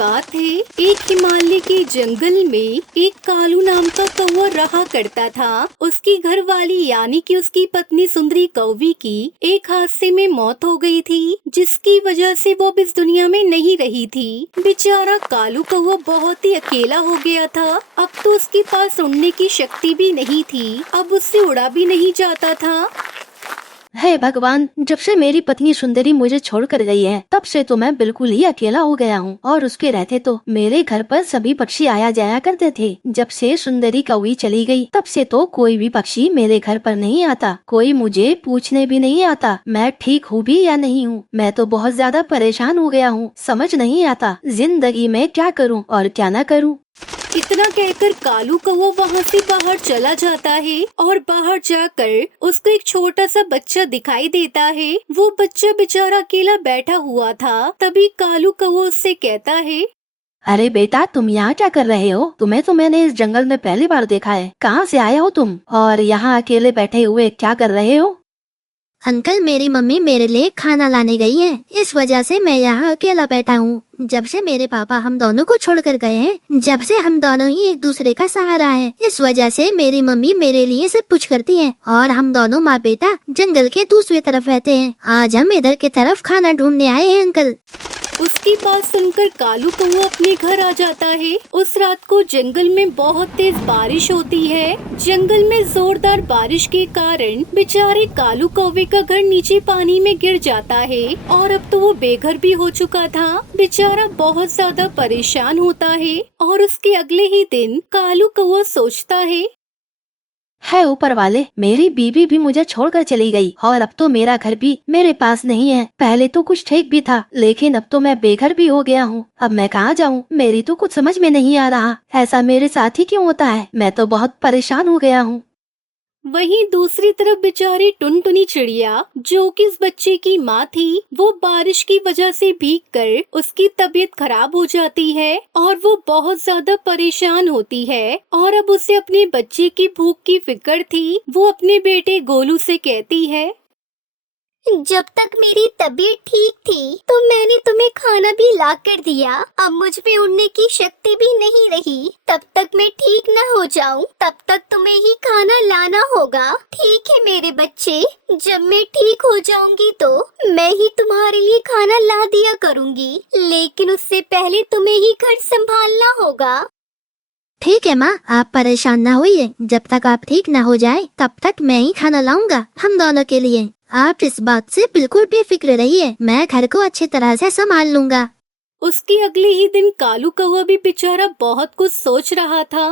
बात है, एक हिमालय के जंगल में एक कालू नाम का कौवा रहा करता था। उसकी घरवाली यानी कि उसकी पत्नी सुंदरी कौवी की एक हादसे में मौत हो गई थी, जिसकी वजह से वो अब इस दुनिया में नहीं रही थी। बेचारा कालू कौवा बहुत ही अकेला हो गया था। अब तो उसके पास उड़ने की शक्ति भी नहीं थी, अब उससे उड़ा भी नहीं जाता था। हे भगवान, जब से मेरी पत्नी सुंदरी मुझे छोड़कर गई है, तब से तो मैं बिल्कुल ही अकेला हो गया हूँ। और उसके रहते तो मेरे घर पर सभी पक्षी आया जाया करते थे। जब से सुंदरी कौवी चली गई, तब से तो कोई भी पक्षी मेरे घर पर नहीं आता, कोई मुझे पूछने भी नहीं आता मैं ठीक हूँ भी या नहीं हूँ। मैं तो बहुत ज्यादा परेशान हो गया हूँ, समझ नहीं आता जिंदगी में क्या करूँ और क्या न करूँ। इतना कहकर कालू कौवा वहाँ से बाहर चला जाता है और बाहर जाकर उसको एक छोटा सा बच्चा दिखाई देता है। वो बच्चा बेचारा अकेला बैठा हुआ था। तभी कालू कौवा उससे कहता है, अरे बेटा, तुम यहाँ क्या कर रहे हो? तुम्हें तो मैंने इस जंगल में पहली बार देखा है। कहाँ से आए हो तुम और यहाँ अकेले बैठे हुए क्या कर रहे हो? अंकल, मेरी मम्मी मेरे लिए खाना लाने गई है, इस वजह से मैं यहाँ अकेला बैठा हूँ। जब से मेरे पापा हम दोनों को छोड़कर गए हैं, जब से हम दोनों ही एक दूसरे का सहारा हैं, इस वजह से मेरी मम्मी मेरे लिए सब कुछ करती है और हम दोनों माँ बेटा जंगल के दूसरी तरफ रहते हैं। आज हम इधर की तरफ खाना ढूंढने आए हैं अंकल। उसकी बात सुनकर कालू कौवा अपने घर आ जाता है। उस रात को जंगल में बहुत तेज बारिश होती है। जंगल में जोरदार बारिश के कारण बेचारे कालू कौवे का घर नीचे पानी में गिर जाता है और अब तो वो बेघर भी हो चुका था। बेचारा बहुत ज्यादा परेशान होता है और उसके अगले ही दिन कालू कौवा सोचता है ऊपर वाले, मेरी बीवी भी मुझे छोड़कर चली गई और अब तो मेरा घर भी मेरे पास नहीं है। पहले तो कुछ ठीक भी था, लेकिन अब तो मैं बेघर भी हो गया हूँ। अब मैं कहाँ जाऊँ? मेरी तो कुछ समझ में नहीं आ रहा। ऐसा मेरे साथ ही क्यों होता है? मैं तो बहुत परेशान हो गया हूँ। वहीं दूसरी तरफ बेचारी टुनटुनी चिड़िया, जो कि इस बच्चे की माँ थी, वो बारिश की वजह से भीगकर उसकी तबीयत खराब हो जाती है और वो बहुत ज्यादा परेशान होती है। और अब उसे अपने बच्चे की भूख की फिक्र थी। वो अपने बेटे गोलू से कहती है, जब तक मेरी तबीयत ठीक थी तो मैंने तुम्हें खाना भी ला कर दिया। अब मुझ पे उड़ने की शक्ति भी नहीं रही। तब तक मैं ठीक न हो जाऊं, तब तक तुम्हें ही खाना लाना होगा। ठीक है मेरे बच्चे, जब मैं ठीक हो जाऊंगी तो मैं ही तुम्हारे लिए खाना ला दिया करूंगी, लेकिन उससे पहले तुम्हें ही घर संभालना होगा। ठीक है माँ, आप परेशान न होइए। जब तक आप ठीक न हो जाए तब तक मैं ही खाना लाऊंगा हम दोनों के लिए। आप इस बात से बिल्कुल बेफिक्र रहिए, मैं घर को अच्छी तरह से संभाल लूंगा। उसके अगले ही दिन कालू कौवा भी बेचारा बहुत कुछ सोच रहा था।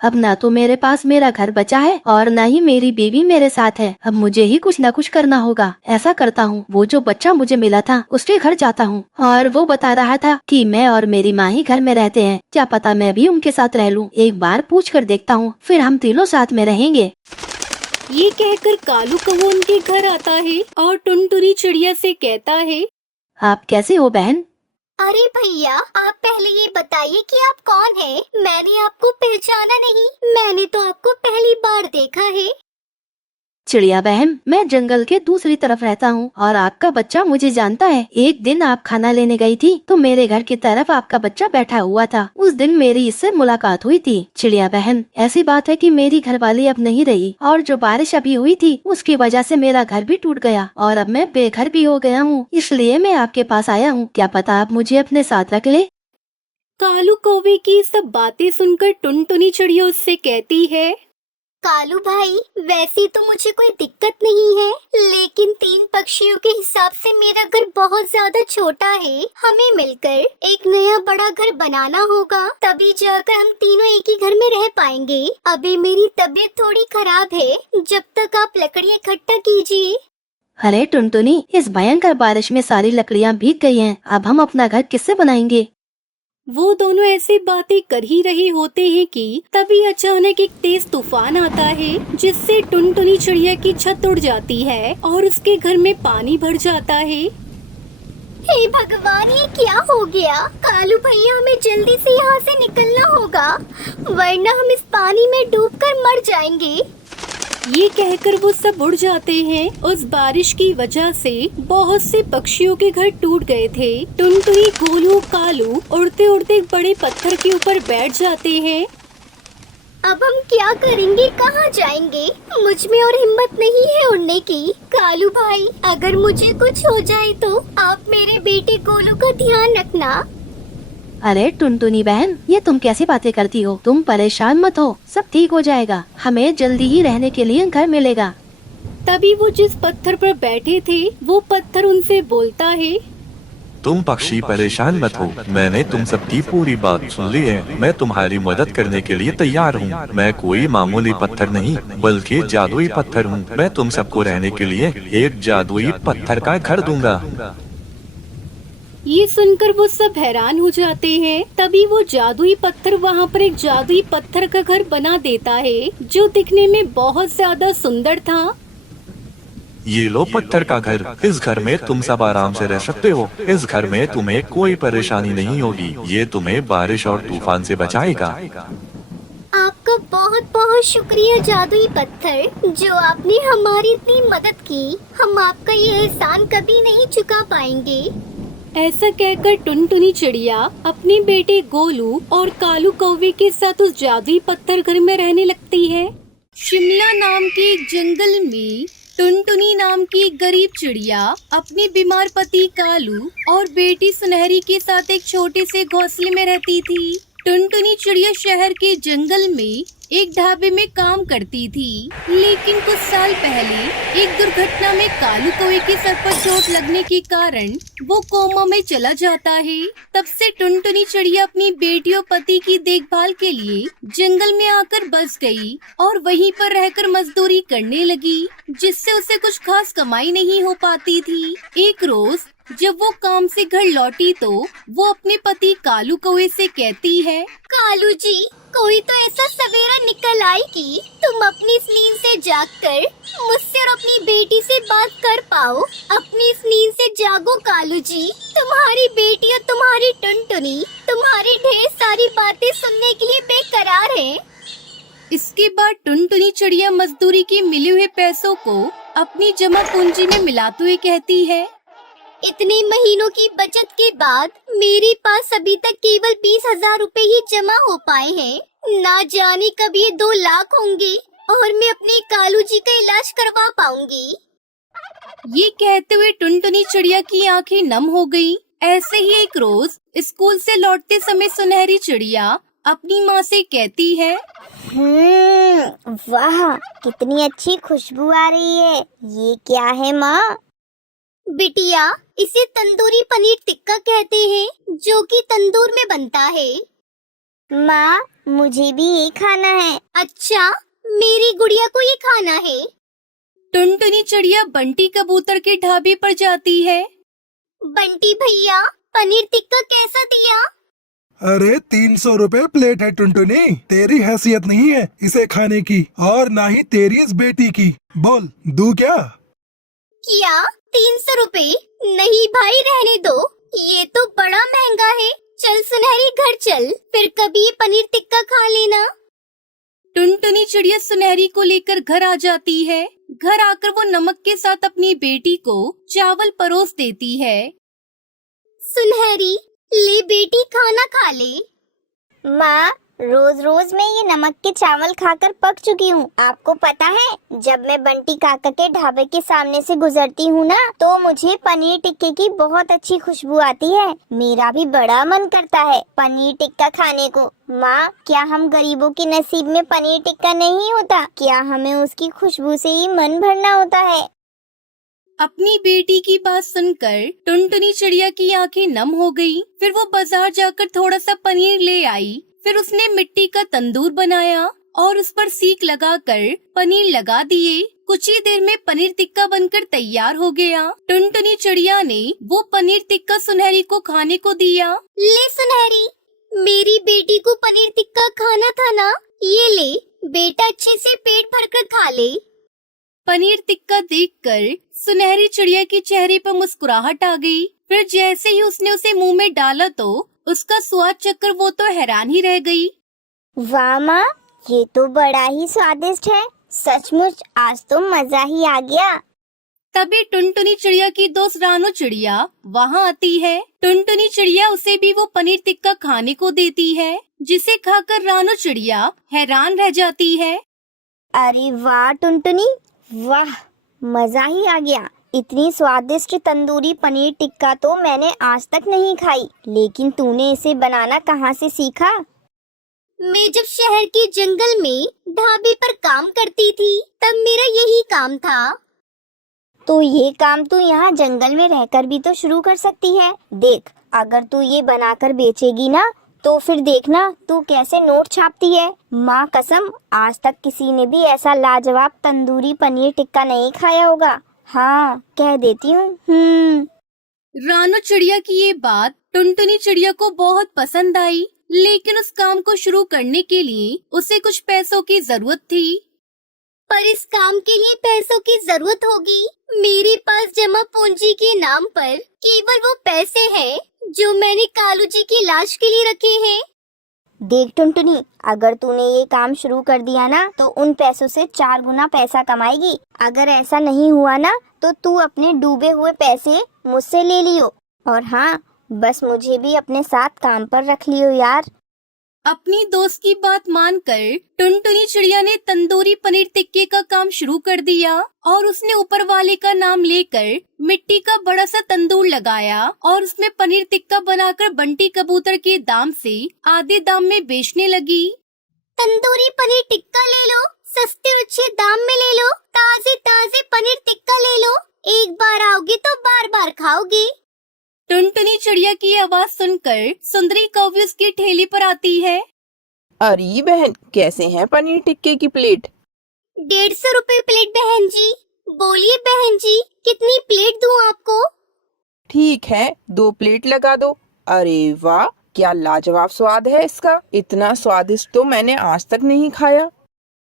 अब ना तो मेरे पास मेरा घर बचा है और न ही मेरी बीवी मेरे साथ है। अब मुझे ही कुछ न कुछ करना होगा। ऐसा करता हूँ, वो जो बच्चा मुझे मिला था उसके घर जाता हूँ और वो बता रहा था कि मैं और मेरी माँ ही घर में रहते हैं। क्या पता मैं भी उनके साथ रह लूँ। एक बार पूछ कर देखता हूँ, फिर हम तीनों साथ में रहेंगे। ये कहकर कालू कौवा उनके घर आता है और टुनटुनी चिड़िया से कहता है, आप कैसे हो बहन? अरे भैया, आप पहले ये बताइए कि आप कौन हैं? मैंने आपको पहचाना नहीं, मैंने तो आपको पहली बार देखा है। चिड़िया बहन, मैं जंगल के दूसरी तरफ रहता हूँ और आपका बच्चा मुझे जानता है। एक दिन आप खाना लेने गई थी तो मेरे घर की तरफ आपका बच्चा बैठा हुआ था। उस दिन मेरी इससे मुलाकात हुई थी। चिड़िया बहन, ऐसी बात है कि मेरी घरवाली अब नहीं रही और जो बारिश अभी हुई थी उसकी वजह से मेरा घर भी टूट गया और अब मैं बेघर भी हो गया हूँ। इसलिए मैं आपके पास आया हूँ। क्या पता आप मुझे अपने साथ रख ले। कालू कौवे की सब बातें सुनकर टुनटुनी चिड़िया उससे कहती है, कालू भाई, वैसे तो मुझे कोई दिक्कत नहीं है, लेकिन 3 पक्षियों के हिसाब से मेरा घर बहुत ज्यादा छोटा है। हमें मिलकर एक नया बड़ा घर बनाना होगा, तभी जाकर हम तीनों एक ही घर में रह पाएंगे। अभी मेरी तबीयत थोड़ी खराब है, जब तक आप लकड़ियाँ इकट्ठा कीजिए। अरे टुनटुनी, इस भयंकर बारिश में सारी लकड़ियाँ भीग गई हैं। अब हम अपना घर किससे बनाएंगे? वो दोनों ऐसी बातें कर ही रहे होते हैं कि तभी अचानक एक तेज तूफान आता है, जिससे टुनटुनी चिड़िया की छत उड़ जाती है और उसके घर में पानी भर जाता है। हे भगवान, ये क्या हो गया? कालू भैया, हमें जल्दी से यहाँ से निकलना होगा, वरना हम इस पानी में डूबकर मर जाएंगे। ये कहकर वो सब उड़ जाते हैं। उस बारिश की वजह से बहुत से पक्षियों के घर टूट गए थे। टुनटुनी, गोलू, कालू उड़ते उड़ते एक बड़े पत्थर के ऊपर बैठ जाते हैं। अब हम क्या करेंगे, कहाँ जाएंगे? मुझ में और हिम्मत नहीं है उड़ने की। कालू भाई, अगर मुझे कुछ हो जाए तो आप मेरे बेटे गोलू का ध्यान रखना। अरे टुनटुनी बहन, ये तुम कैसी बातें करती हो? तुम परेशान मत हो, सब ठीक हो जाएगा। हमें जल्दी ही रहने के लिए घर मिलेगा। तभी वो जिस पत्थर पर बैठे थे वो पत्थर उनसे बोलता है, तुम पक्षी परेशान मत हो, मैंने तुम सबकी पूरी बात सुन ली है। मैं तुम्हारी मदद करने के लिए तैयार हूँ। मैं कोई मामूली पत्थर नहीं बल्कि जादुई पत्थर हूँ। मैं तुम सबको रहने के लिए एक जादुई पत्थर का घर दूंगा। ये सुनकर वो सब हैरान हो जाते हैं। तभी वो जादुई पत्थर वहाँ पर एक जादुई पत्थर का घर बना देता है जो दिखने में बहुत ज्यादा सुंदर था। ये लो पत्थर का घर, इस घर में तुम सब आराम से रह सकते हो। इस घर में तुम्हें कोई परेशानी नहीं होगी। ये तुम्हें बारिश और तूफान से बचाएगा। आपका बहुत बहुत शुक्रिया जादुई पत्थर, जो आपने हमारी इतनी मदद की। हम आपका ये एहसान कभी नहीं चुका पाएंगे। ऐसा कहकर टुनटुनी चिड़िया अपने बेटे गोलू और कालू कौवे के साथ उस जादुई पत्थर घर में रहने लगती है। शिमला नाम के एक जंगल में टुनटुनी नाम की एक गरीब चिड़िया अपने बीमार पति कालू और बेटी सुनहरी के साथ एक छोटे से घोंसले में रहती थी। टुनटुनी चिड़िया शहर के जंगल में एक ढाबे में काम करती थी, लेकिन कुछ साल पहले एक दुर्घटना में कालू कौवे के सर पर चोट लगने के कारण वो कोमा में चला जाता है। तब से टुनटुनी चिड़िया अपनी बेटी और पति की देखभाल के लिए जंगल में आकर बस गई और वहीं पर रहकर मजदूरी करने लगी, जिससे उसे कुछ खास कमाई नहीं हो पाती थी। एक रोज जब वो काम से घर लौटी तो वो अपने पति कालू कौवे से कहती है, कालू जी, कोई तो ऐसा सवेरा निकल आए कि तुम अपनी इस नींद से जागकर मुझसे और अपनी बेटी से बात कर पाओ। अपनी इस नींद से जागो कालू जी। तुम्हारी बेटी और तुम्हारी टुनटुनी तुम्हारी ढेर सारी बातें सुनने के लिए बेकरार है। इसके बाद टुनटुनी चिड़िया मजदूरी के मिले हुए पैसों को अपनी जमा पूंजी में मिलाते हुए कहती है, इतने महीनों की बचत के बाद मेरे पास अभी तक केवल 20,000 रुपए ही जमा हो पाए हैं। ना जाने कब ये 2 लाख होंगे और मैं अपने कालू जी का इलाज करवा पाऊंगी। ये कहते हुए टुनटुनी चिड़िया की आंखें नम हो गईं। ऐसे ही एक रोज स्कूल से लौटते समय सुनहरी चिड़िया अपनी माँ से कहती है, वाह, कितनी अच्छी खुशबू आ रही है। ये क्या है माँ? बिटिया, इसे तंदूरी पनीर टिक्का कहते हैं, जो कि तंदूर में बनता है। माँ, मुझे भी ये खाना है। अच्छा, मेरी गुड़िया को ये खाना है। टुनटुनी चिड़िया बंटी कबूतर के ढाबे पर जाती है। बंटी भैया, पनीर टिक्का कैसा दिया? अरे 300 रुपए प्लेट है टुनटुनी। तेरी हैसियत नहीं है इसे खाने की और ना ही तेरी इस बेटी की। बोल, दूं क्या? क्या 300 रुपए? नहीं भाई, रहने दो। ये तो बड़ा महंगा है। चल सुनहरी, घर चल, फिर कभी ये पनीर टिक्का खा लेना। टुनटुनी चिड़िया सुनहरी को लेकर घर आ जाती है। घर आकर वो नमक के साथ अपनी बेटी को चावल परोस देती है। सुनहरी, ले बेटी, खाना खा ले। माँ, रोज रोज मैं ये नमक के चावल खाकर पक चुकी हूँ। आपको पता है, जब मैं बंटी काका के ढाबे के सामने से गुजरती हूँ ना, तो मुझे पनीर टिक्के की बहुत अच्छी खुशबू आती है। मेरा भी बड़ा मन करता है पनीर टिक्का खाने को। माँ, क्या हम गरीबों के नसीब में पनीर टिक्का नहीं होता? क्या हमें उसकी खुशबू से ही मन भरना होता है? अपनी बेटी की बात सुनकर टुनटुनी चिड़िया की आंखें नम हो गईं। फिर वो बाजार जाकर थोड़ा सा पनीर ले आई। फिर उसने मिट्टी का तंदूर बनाया और उस पर सीक लगाकर पनीर लगा दिए। कुछ ही देर में पनीर टिक्का बनकर तैयार हो गया। टुनटुनी चिड़िया ने वो पनीर टिक्का सुनहरी को खाने को दिया। ले सुनहरी, मेरी बेटी को पनीर टिक्का खाना था ना, ये ले बेटा, अच्छे से पेट भरकर खा ले। पनीर टिक्का देखकर सुनहरी चिड़िया के चेहरे पर मुस्कुराहट आ गई। फिर जैसे ही उसने उसे मुंह में डाला तो उसका स्वाद चखकर वो तो हैरान ही रह गई। वाह माँ, ये तो बड़ा ही स्वादिष्ट है। सचमुच आज तो मजा ही आ गया। तभी टुनटुनी चिड़िया की दोस्त रानो चिड़िया वहाँ आती है। टुनटुनी चिड़िया उसे भी वो पनीर टिक्का खाने को देती है, जिसे खाकर रानो चिड़िया हैरान रह जाती है। अरे वाह टुनटुनी, वाह, मजा ही आ गया। इतनी स्वादिष्ट तंदूरी पनीर टिक्का तो मैंने आज तक नहीं खाई, लेकिन तूने इसे बनाना कहाँ से सीखा? मैं जब शहर के जंगल में ढाबे पर काम करती थी, तब मेरा यही काम था। तो ये काम तू यहाँ जंगल में रहकर भी तो शुरू कर सकती है। देख, अगर तू ये बनाकर बेचेगी ना, तो फिर देखना तू कैसे नोट छापती है। माँ कसम, आज तक किसी ने भी ऐसा लाजवाब तंदूरी पनीर टिक्का नहीं खाया होगा। हाँ, कह देती हूँ। रानो चिड़िया की ये बात टुनटुनी चिड़िया को बहुत पसंद आई, लेकिन उस काम को शुरू करने के लिए उसे कुछ पैसों की जरूरत थी। पर इस काम के लिए पैसों की जरूरत होगी। मेरे पास जमा पूंजी के नाम पर केवल वो पैसे हैं जो मैंने कालू जी की लाश के लिए रखे हैं। देख टुनटुनी, अगर तूने ये काम शुरू कर दिया ना, तो उन पैसों से 4 गुना पैसा कमाएगी। अगर ऐसा नहीं हुआ ना, तो तू अपने डूबे हुए पैसे मुझसे ले लियो। और हाँ, बस मुझे भी अपने साथ काम पर रख लियो यार। अपनी दोस्त की बात मानकर टुनटुनी चिड़िया ने तंदूरी पनीर टिक्के का काम शुरू कर दिया और उसने ऊपर वाले का नाम लेकर मिट्टी का बड़ा सा तंदूर लगाया और उसमें पनीर टिक्का बनाकर बंटी कबूतर के दाम से आधे दाम में बेचने लगी। तंदूरी पनीर टिक्का ले लो, सस्ते अच्छे दाम में ले लो, ताजे ताजे पनीर टिक्का ले लो। एक बार आओगे तो बार बार खाओगे। टुनटुनी चिड़िया की आवाज सुनकर सुंदरी कौवी उसकी ठेली पर आती है। अरे बहन, कैसे हैं पनीर टिक्के की प्लेट? 150 रुपए प्लेट बहन जी। बोलिए बहन जी, कितनी प्लेट दूं आपको? ठीक है, 2 प्लेट लगा दो। अरे वाह, क्या लाजवाब स्वाद है इसका। इतना स्वादिष्ट तो मैंने आज तक नहीं खाया।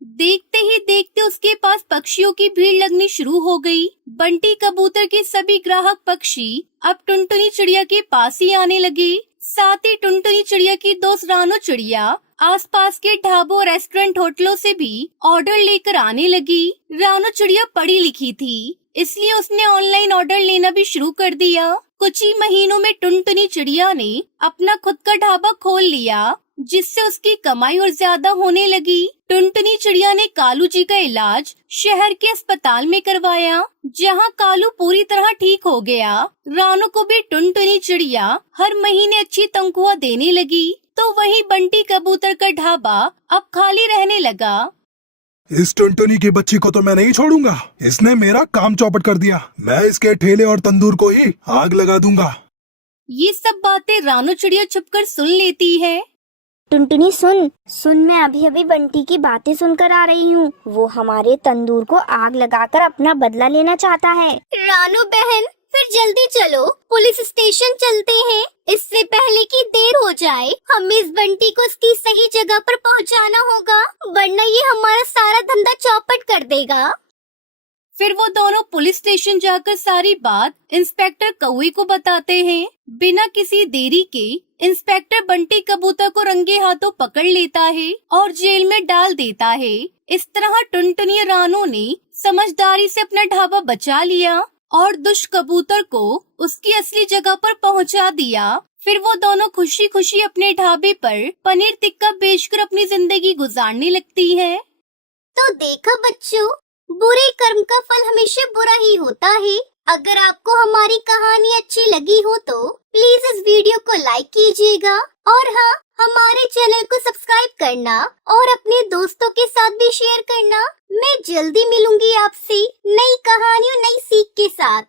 देखते ही देखते उसके पास पक्षियों की भीड़ लगनी शुरू हो गई। बंटी कबूतर के सभी ग्राहक पक्षी अब टुनटुनी चिड़िया के पास ही आने लगे। साथ ही टुनटुनी चिड़िया की दोस्त रानो चिड़िया आसपास के ढाबों और रेस्टोरेंट होटलों से भी ऑर्डर लेकर आने लगी। रानो चिड़िया पढ़ी लिखी थी, इसलिए उसने ऑनलाइन ऑर्डर लेना भी शुरू कर दिया। कुछ ही महीनों में टुनटुनी चिड़िया ने अपना खुद का ढाबा खोल लिया, जिससे उसकी कमाई और ज्यादा होने लगी। टुनटुनी चिड़िया ने कालू जी का इलाज शहर के अस्पताल में करवाया, जहां कालू पूरी तरह ठीक हो गया। रानो को भी टुनटुनी चिड़िया हर महीने अच्छी तनख्वाह देने लगी, तो वही बंटी कबूतर का ढाबा अब खाली रहने लगा। इस टुनटुनी की बच्ची को तो मैं नहीं छोड़ूंगा। इसने मेरा काम चौपट कर दिया। मैं इसके ठेले और तंदूर को ही आग लगा दूंगा। ये सब बातें रानो चिड़िया छुपकर सुन लेती है। टुनटुनी सुन, मैं अभी अभी बंटी की बातें सुनकर आ रही हूँ। वो हमारे तंदूर को आग लगाकर अपना बदला लेना चाहता है। रानो बहन, फिर जल्दी चलो, पुलिस स्टेशन चलते हैं। इससे पहले कि देर हो जाए, हमें इस बंटी को उसकी सही जगह पर पहुँचाना होगा, वरना ये हमारा सारा धंधा चौपट कर देगा। फिर वो दोनों पुलिस स्टेशन जाकर सारी बात इंस्पेक्टर कौवे को बताते हैं। बिना किसी देरी के इंस्पेक्टर बंटी कबूतर को रंगे हाथों पकड़ लेता है और जेल में डाल देता है। इस तरह टुनटुनी रानो ने समझदारी से अपना ढाबा बचा लिया और दुष्ट कबूतर को उसकी असली जगह पर पहुंचा दिया। फिर वो दोनों खुशी खुशी अपने ढाबे पर पनीर टिक्का बेचकर अपनी जिंदगी गुजारने लगती है। तो देखा बच्चों, बुरे कर्म का फल हमेशा बुरा ही होता है। अगर आपको हमारी कहानी अच्छी लगी हो तो प्लीज इस वीडियो को लाइक कीजिएगा और हाँ, हमारे चैनल को सब्सक्राइब करना और अपने दोस्तों के साथ भी शेयर करना। मैं जल्दी मिलूंगी आपसे नई कहानियों नई सीख के साथ।